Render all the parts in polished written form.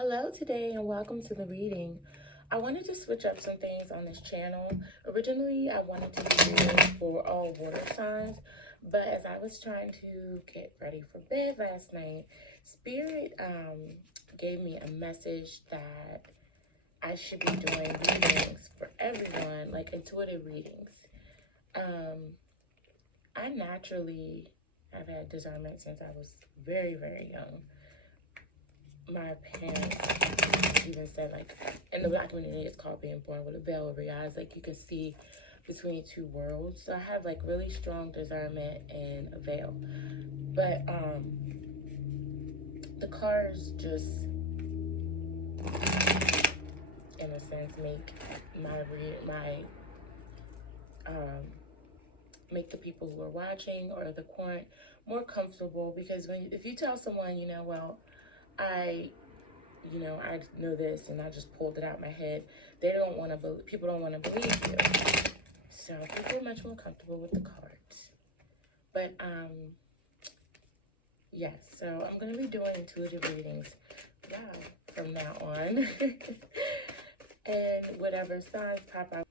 Hello today and welcome to the reading. I wanted to switch up some things on this channel. Originally, I wanted to do this for all water signs, but as I was trying to get ready for bed last night, Spirit gave me a message that I should be doing readings for everyone, like intuitive readings. I naturally have had discernment since I was very, very young. My parents even said, like, in the Black community, it's called being born with a veil over your eyes. Like, you can see between two worlds. So I have like really strong discernment and a veil. But the cards just, in a sense, make make the people who are watching or the quant more comfortable, because if you tell someone, I I know this and I just pulled it out my head, people don't want to believe you. So people are much more comfortable with the cards. But yes, so I'm going to be doing intuitive readings, from now on. And whatever signs pop out.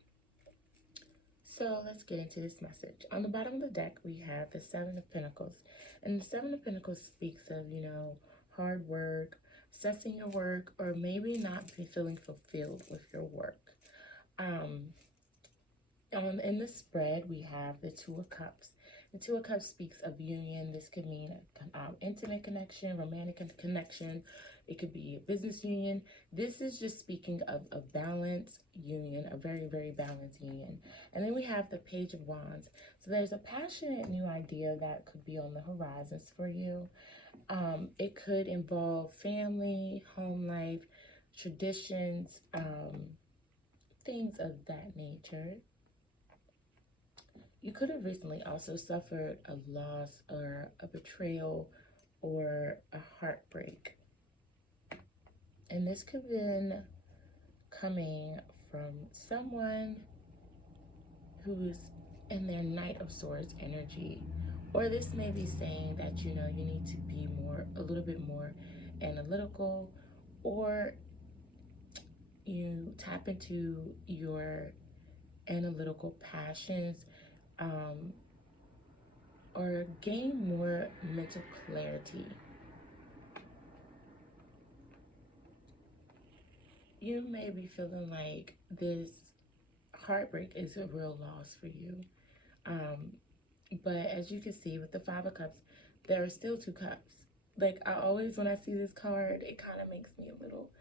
So let's get into this message. On the bottom of the deck, we have the Seven of Pentacles. And the Seven of Pentacles speaks of, hard work, assessing your work, or maybe not feeling fulfilled with your work. In the spread, we have the Two of Cups. The Two of Cups speaks of union. This could mean an intimate connection, romantic connection. It could be a business union. This is just speaking of a balanced union, a very, very balanced union. And then we have the Page of Wands. So there's a passionate new idea that could be on the horizons for you. It could involve family, home life, traditions, things of that nature. You could have recently also suffered a loss or a betrayal or a heartbreak. And this could have been coming from someone who's in their Knight of Swords energy. Or this may be saying that, you need to be a little bit more analytical, or you tap into your analytical passions, or gain more mental clarity. You may be feeling like this heartbreak is a real loss for you. But as you can see with the Five of Cups, there are still two cups. Like, when I see this card, it kind of makes me a little,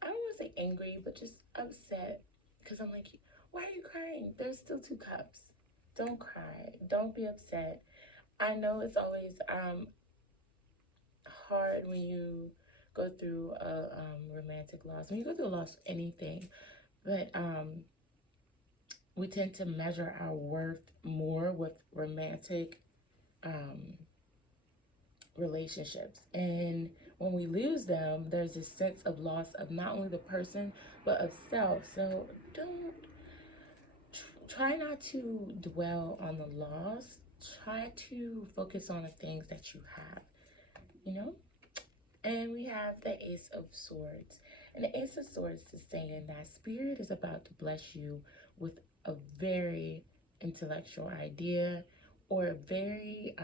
I don't want to say angry, but just upset. Because I'm like, why are you crying? There's still two cups. Don't cry. Don't be upset. I know it's always hard when you go through a romantic loss. When you go through a loss of anything. But we tend to measure our worth more with romantic relationships. And when we lose them, there's this sense of loss of not only the person, but of self. So try not to dwell on the loss. Try to focus on the things that you have, And we have the Ace of Swords. And the Ace of Swords is saying that Spirit is about to bless you with a very intellectual idea, or a very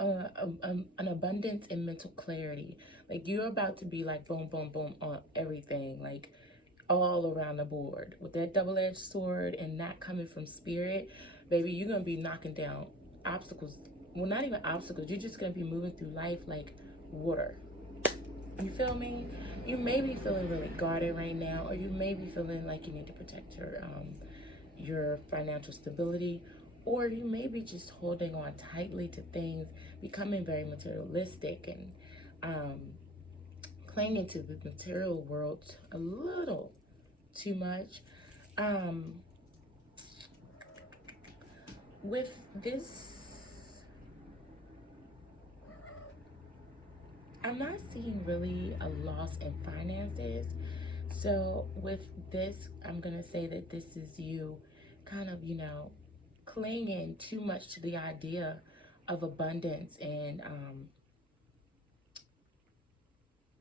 an abundance in mental clarity. Like, you're about to be like boom, boom, boom on everything, like all around the board. With that double-edged sword and that coming from Spirit, baby, you're gonna be knocking down obstacles. Well, not even obstacles. You're just gonna be moving through life like water. You feel me? You may be feeling really guarded right now, or you may be feeling like you need to protect your financial stability, or you may be just holding on tightly to things, becoming very materialistic and clinging to the material world a little too much. With this, I'm not seeing really a loss in finances. So with this, I'm going to say that this is you kind of, clinging too much to the idea of abundance and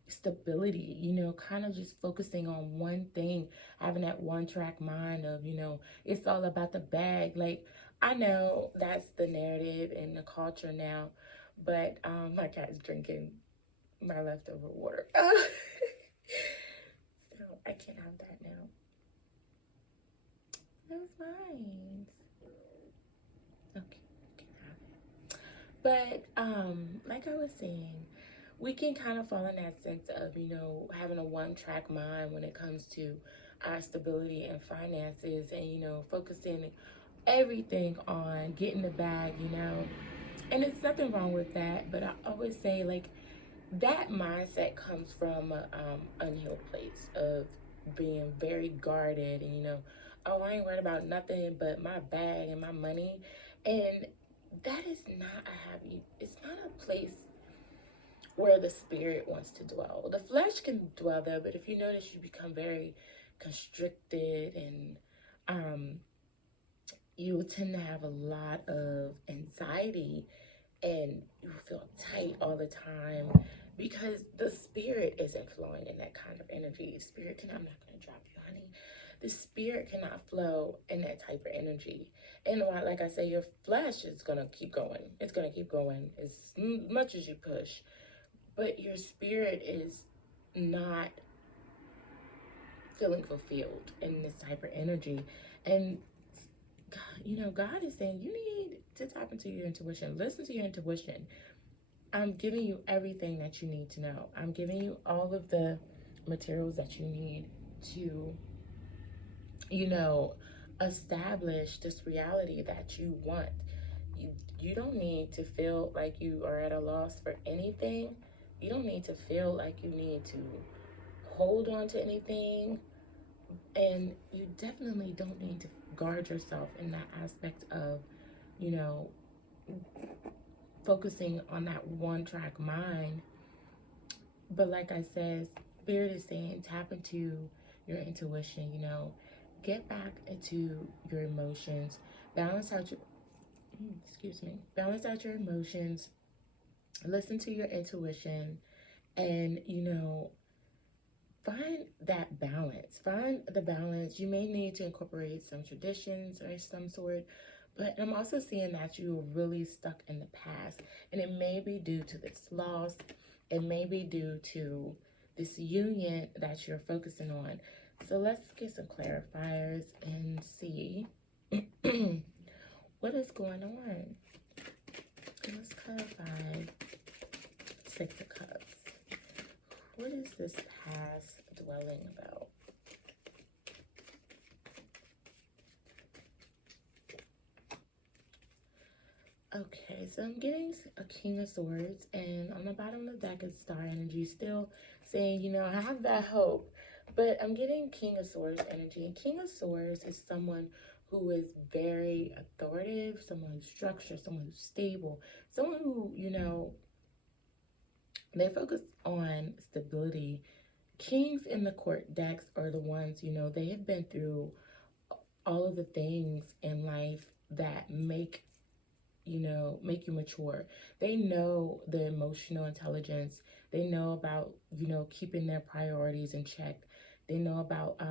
stability, you know, kind of just focusing on one thing, having that one track mind of, you know, it's all about the bag. Like, I know that's the narrative and the culture now, but my cat's drinking my leftover water. So I can't have that now. That was mine. Okay, you can have it. But like I was saying, we can kind of fall in that sense of, you know, having a one track mind when it comes to our stability and finances, and, you know, focusing everything on getting the bag, you know. And it's nothing wrong with that, but I always say, like, that mindset comes from a unhealed place of being very guarded and, you know, oh, I ain't worried about nothing but my bag and my money. And that is not a happy, it's not a place where the spirit wants to dwell. The flesh can dwell there, but if you notice, you become very constricted, and you tend to have a lot of anxiety, and you feel tight all the time because the spirit isn't flowing in that kind of energy. Spirit can, I'm not going to drop you, honey. The spirit cannot flow in that type of energy. And like I say, your flesh is going to keep going. It's going to keep going as much as you push. But your spirit is not feeling fulfilled in this type of energy. And, you know, God is saying you need to tap into your intuition. Listen to your intuition. I'm giving you everything that you need to know. I'm giving you all of the materials that you need to, you know, establish this reality that you want. You don't need to feel like you are at a loss for anything. You don't need to feel like you need to hold on to anything. And you definitely don't need to guard yourself in that aspect of, you know, focusing on that one track mind. But like I said, Spirit is saying tap into your intuition, you know, get back into your emotions, balance out your, balance out your emotions, listen to your intuition, and, you know, find that balance. Find the balance. You may need to incorporate some traditions or some sort, but I'm also seeing that you're really stuck in the past, and it may be due to this loss. It may be due to this union that you're focusing on. So let's get some clarifiers and see what is going on. Let's clarify Six of Cups. What is this past dwelling about? Okay, so I'm getting a King of Swords, and on the bottom of the deck is Star Energy, still saying, you know, I have that hope. But I'm getting King of Swords energy, and King of Swords is someone who is very authoritative, someone who's structured, someone who's stable, someone who, you know, they focus on stability. Kings in the court decks are the ones, you know, they have been through all of the things in life that make, you know, make you mature. They know the emotional intelligence. They know about, you know, keeping their priorities in check. They know about,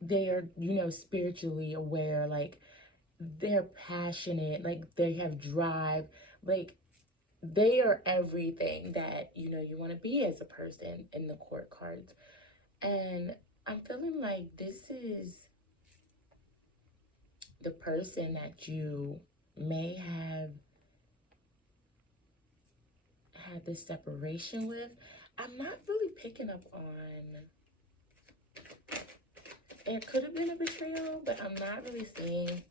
they are, you know, spiritually aware. Like, they're passionate. Like, they have drive. Like, they are everything that, you know, you want to be as a person in the court cards. And I'm feeling like this is the person that you may have had this separation with. I'm not really picking up on, it could have been a betrayal, but I'm not really seeing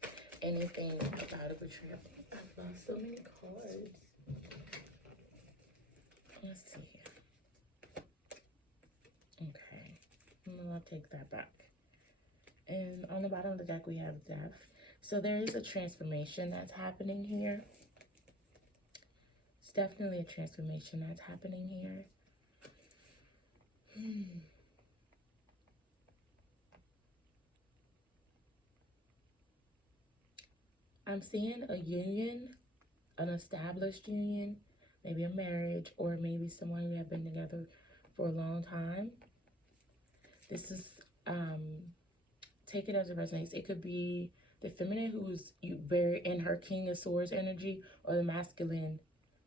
anything about a betrayal. I've lost so many cards. Let's see here. Okay, I'll take that back. And on the bottom of the deck we have Death. So there is a transformation that's happening here. It's definitely a transformation that's happening here. I'm seeing a union, an established union, maybe a marriage, or maybe someone you have been together for a long time. This is, take it as it resonates. It could be the feminine who was very in her King of Swords energy, or the masculine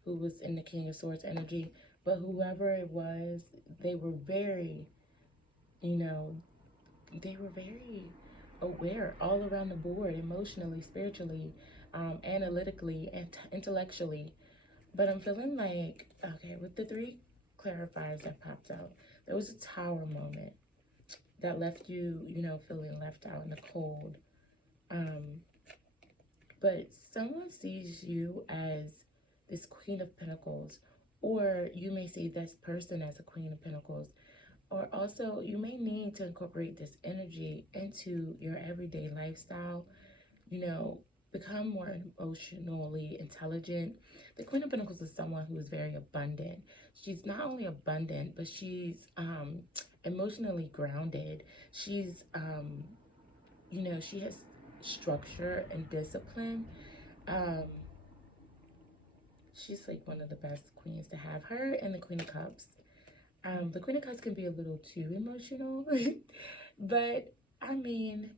who was in the King of Swords energy. But whoever it was, they were very, you know, they were very aware all around the board, emotionally, spiritually, analytically, and intellectually. But I'm feeling like, okay, with the three clarifiers that popped out, there was a tower moment that left you, feeling left out in the cold. But someone sees you as this Queen of Pentacles, or you may see this person as a Queen of Pentacles, or also you may need to incorporate this energy into your everyday lifestyle, become more emotionally intelligent. The Queen of Pentacles is someone who is very abundant. She's not only abundant, but she's emotionally grounded. She's, she has structure and discipline. She's like one of the best queens to have. Her and the Queen of Cups. The Queen of Cups can be a little too emotional, but I mean,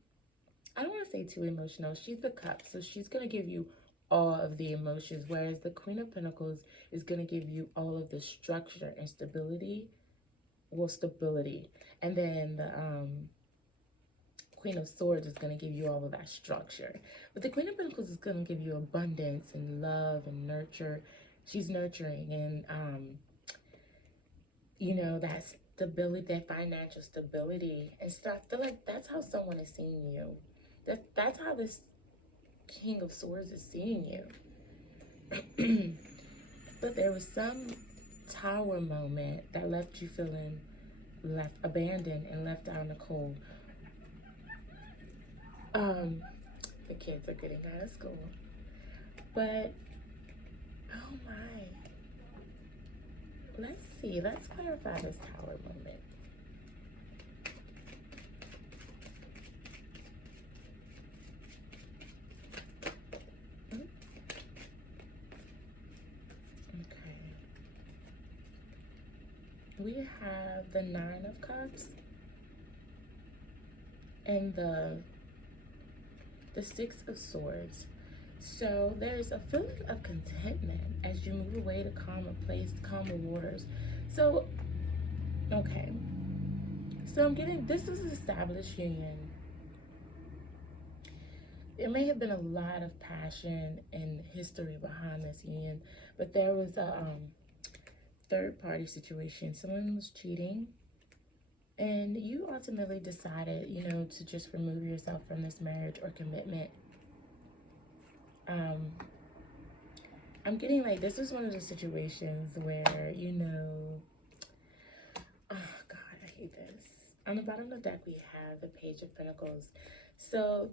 I don't want to say too emotional. She's the cup, so she's going to give you all of the emotions, whereas the Queen of Pentacles is going to give you all of the structure and stability. Well, stability. And then the Queen of Swords is going to give you all of that structure. But the Queen of Pentacles is going to give you abundance and love and nurture. She's nurturing and, that stability, that financial stability and stuff. I feel like that's how someone is seeing you. That's how this King of Swords is seeing you. But there was some tower moment that left you feeling abandoned and left out in the cold. The kids are getting out of school. But, oh my. Let's see. Let's clarify this tower moment. We have the Nine of Cups and the Six of Swords. So there's a feeling of contentment as you move away to calmer place, calmer waters. So, okay. So I'm getting, this is an established union. There may have been a lot of passion and history behind this union, but there was a third party situation. Someone was cheating and you ultimately decided, to just remove yourself from this marriage or commitment. I'm getting like, this was one of the situations where, oh God, I hate this. On the bottom of the deck, we have the Page of Pentacles. So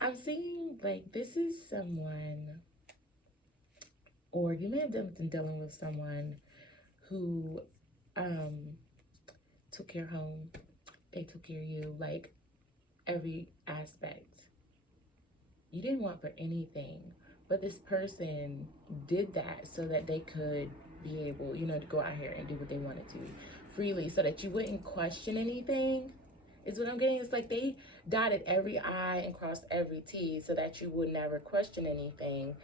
I'm seeing like, this is someone, or you may have been dealing with someone who took your home. They took care of you, like every aspect. You didn't want for anything, but this person did that so that they could be able, to go out here and do what they wanted to freely, so that you wouldn't question anything. Is what I'm getting. It's like they dotted every I and crossed every T so that you would never question anything.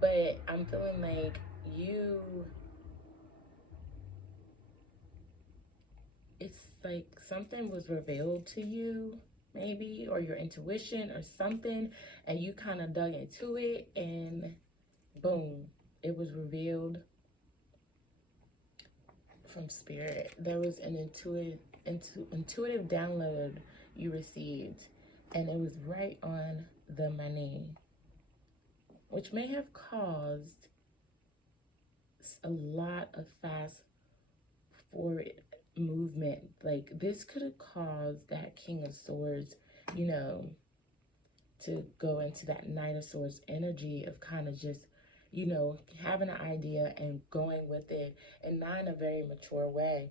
But I'm feeling like it's like something was revealed to you, maybe, or your intuition or something, and you kind of dug into it and boom, it was revealed from spirit. There was an intuitive download you received, and it was right on the money, which may have caused a lot of fast forward movement. Like, this could have caused that King of Swords, to go into that Knight of Swords energy of kind of just, having an idea and going with it, and not in a very mature way.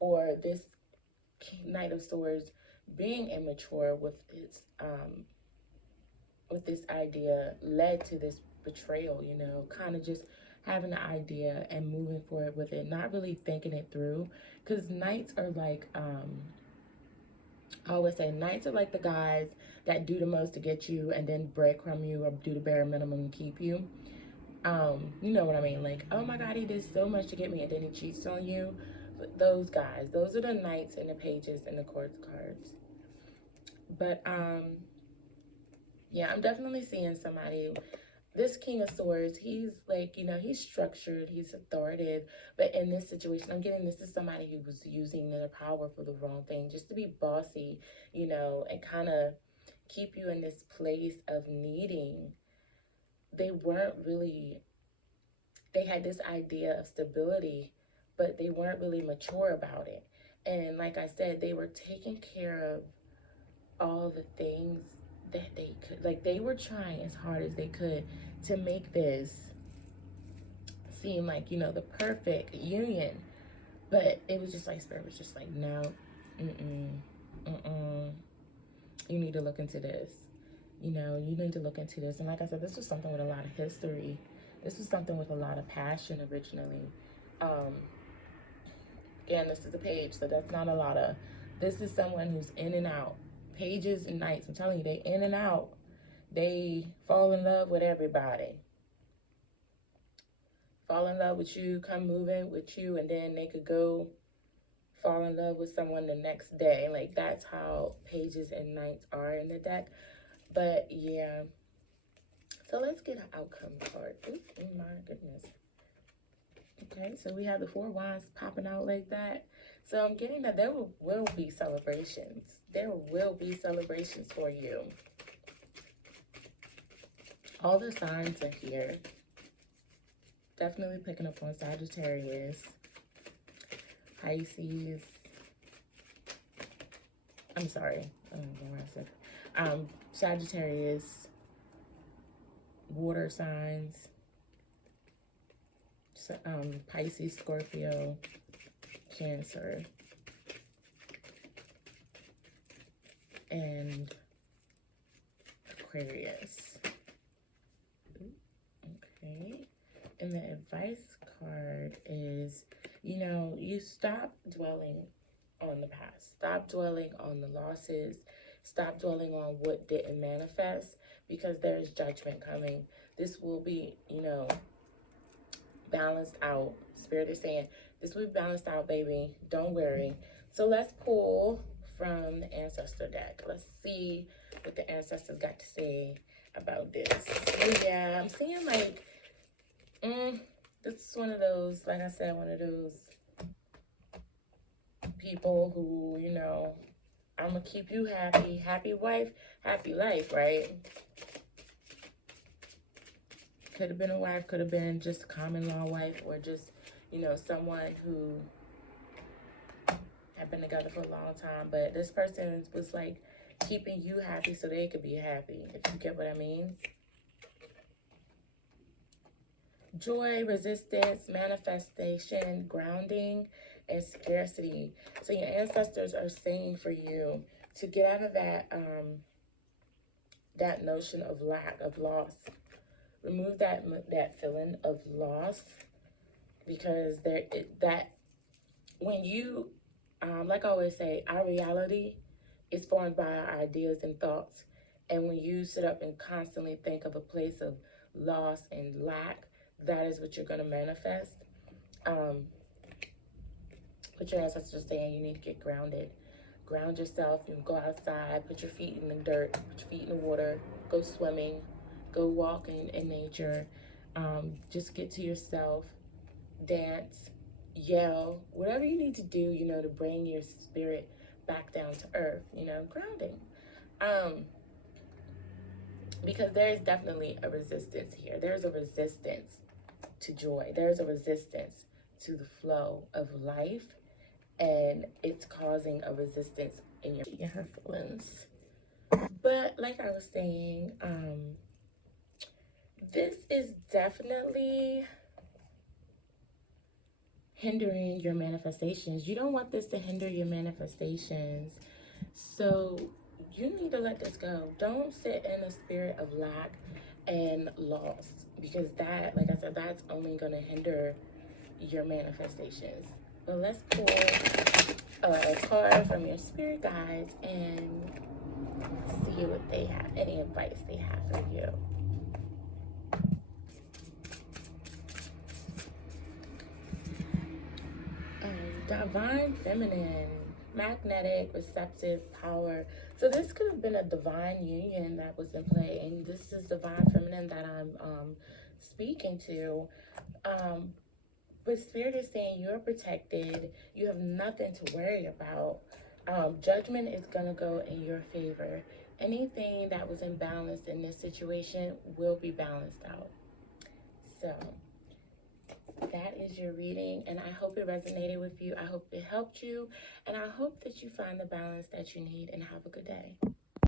Or this Knight of Swords being immature with this idea led to this betrayal, kind of just having an idea and moving forward with it, not really thinking it through. Because knights are like, I always say knights are like the guys that do the most to get you and then breadcrumb you or do the bare minimum and keep you. You know what I mean? Like, oh my God, he did so much to get me and then he cheats on you. But those guys, those are the knights and the pages and the court cards. But yeah, I'm definitely seeing somebody. This King of Swords, he's like, you know, he's structured, he's authoritative, but in this situation, I'm getting this is somebody who was using their power for the wrong thing, just to be bossy, you know, and kind of keep you in this place of needing. They weren't really, they had this idea of stability, but they weren't really mature about it. And like I said, they were taking care of all the things that they could. Like, they were trying as hard as they could to make this seem like, you know, the perfect union. But it was just like, Spirit was just like, no, you need to look into this. You know, you need to look into this. And like I said, this was something with a lot of history. This was something with a lot of passion originally. Again, this is a page, so that's not a lot of, this is someone who's in and out. Pages and knights, I'm telling you, they in and out. They fall in love with everybody. Fall in love with you, come moving with you, and then they could go fall in love with someone the next day. Like, that's how pages and knights are in the deck. But yeah, so let's get an outcome card. Oh my goodness. Okay, so we have the Four Wands popping out like that. So I'm getting that there will be celebrations. There will be celebrations for you. All the signs are here. Definitely picking up on Sagittarius, Pisces. I'm sorry. I don't know what I said. Sagittarius, water signs, Pisces, Scorpio, Cancer, and Aquarius. Okay. And the advice card is, you know, you stop dwelling on the past. Stop dwelling on the losses. Stop dwelling on what didn't manifest, because there's judgment coming. This will be, you know, balanced out. Spirit is saying, this will be balanced out, baby. Don't worry. So let's pull from the Ancestor deck. Let's see what the ancestors got to say about this. Oh yeah, I'm seeing like, this is one of those, like I said, one of those people who, you know, I'm gonna keep you happy. Happy wife, happy life, right? Could have been a wife, could have been just a common law wife, or just, you know, someone who had been together for a long time. But this person was like keeping you happy so they could be happy, if you get what I mean. Joy, resistance, manifestation, grounding, and scarcity. So your ancestors are saying for you to get out of that that notion of lack, of loss. Remove that feeling of loss, because that when you like I always say, our reality is formed by our ideas and thoughts. And when you sit up and constantly think of a place of loss and lack, that is what you're going to manifest. What your ancestors are saying, you need to get grounded. Ground yourself. You can go outside, put your feet in the dirt, put your feet in the water, go swimming, go walk in nature. Just get to yourself, dance, yell, whatever you need to do, you know, to bring your spirit back down to earth, you know, grounding. Because there is definitely a resistance here. There's a resistance to joy. There's a resistance to the flow of life, and it's causing a resistance in your feelings. But like I was saying, this is definitely hindering your manifestations. You don't want this to hinder your manifestations. So you need to let this go. Don't sit in a spirit of lack and loss, because that, like I said, that's only going to hinder your manifestations. But let's pull a card from your spirit guides and see what they have, any advice they have for you. Divine feminine, magnetic, receptive power. So this could have been a divine union that was in play, and this is divine feminine that I'm speaking to. But Spirit is saying you're protected. You have nothing to worry about. Judgment is going to go in your favor. Anything that was imbalanced in this situation will be balanced out. So that is your reading, and I hope it resonated with you. I hope it helped you, and I hope that you find the balance that you need, and have a good day.